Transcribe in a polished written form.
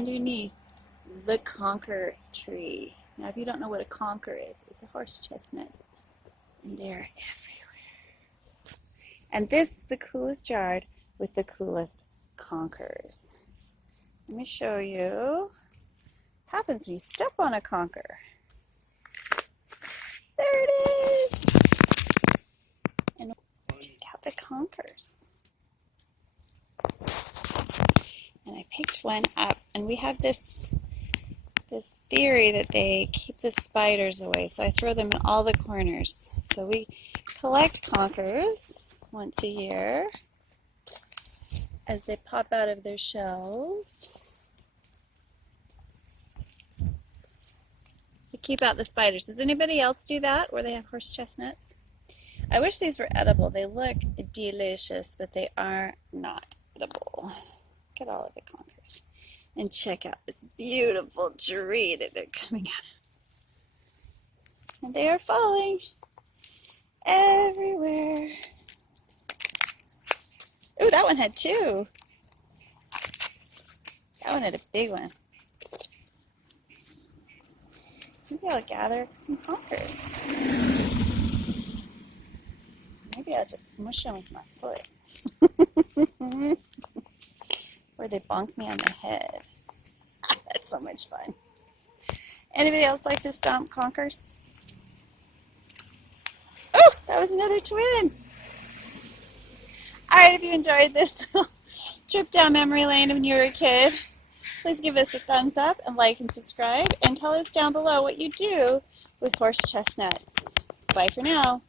underneath the conker tree. Now, if you don't know what a conker is, it's a horse chestnut. And they're everywhere. And this is the coolest yard with the coolest conkers. Let me show you what happens when you step on a conker. There it is! And check out the conkers. And I picked one up, and we have this theory that they keep the spiders away, so I throw them in all the corners. So we collect conkers once a year as they pop out of their shells. To keep out the spiders. Does anybody else do that where they have horse chestnuts? I wish these were edible. They look delicious, but they are not edible. Look at all of the conkers. And check out this beautiful tree that they're coming out of. And they are falling everywhere. Ooh, that one had two. That one had a big one. Maybe I'll gather some conkers. Maybe I'll just smush them with my foot. Or they bonk me on the head. That's so much fun. Anybody else like to stomp conkers? Oh, that was another twin. All right, if you enjoyed this trip down memory lane when you were a kid, please give us a thumbs up and like and subscribe, and tell us down below what you do with horse chestnuts. Bye for now.